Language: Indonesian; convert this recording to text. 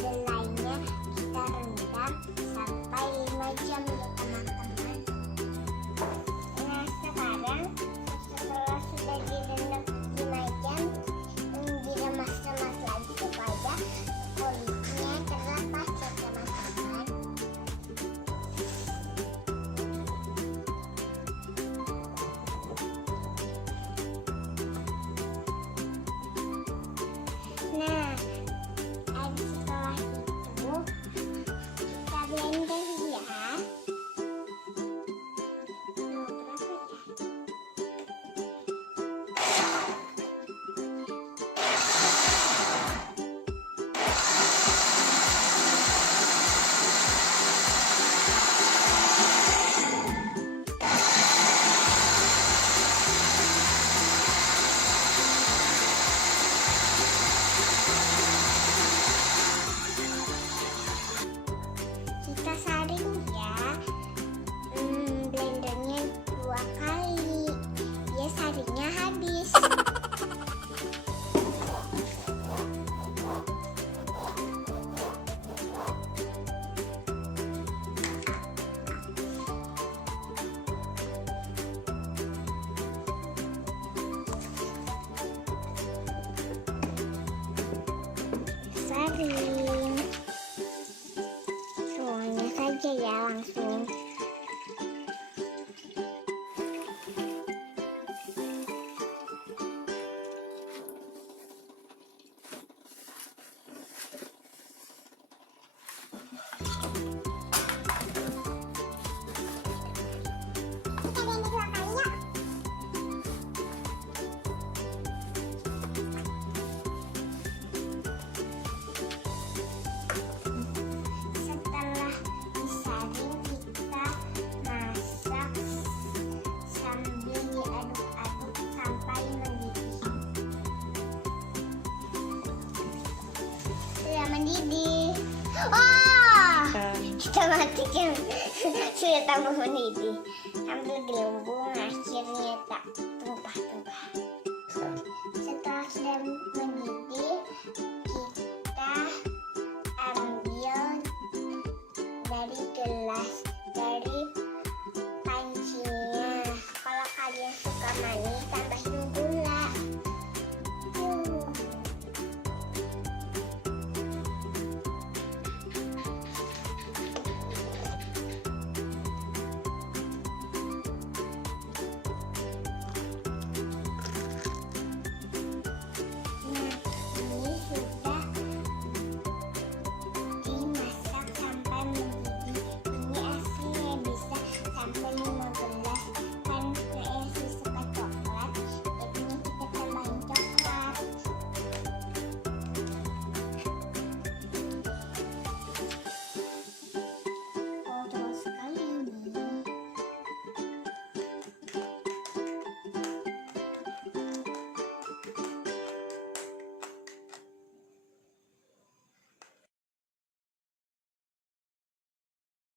kedelainya kita rendam sampai 5 jam ya teman-teman. Nah sekarang setelah sudah direndam 5 jam, diremas-remas lagi supaya kulitnya terlepas ya teman-teman. Nah, setelah itu kita blender ya. Kita saring ya, blendernya 2 kali, ya saringnya habis. Saring semuanya saja ya langsung. Kita blender 2 kali ya. Setelah disaring kita masak sambil diaduk-aduk sampai mendidih. Sudah mendidih. Wah, kita matikan. Sudah tambah mendidih. Sambil gelembung akhirnya tak tumpah-tumpah. Setelah sudah mendidih,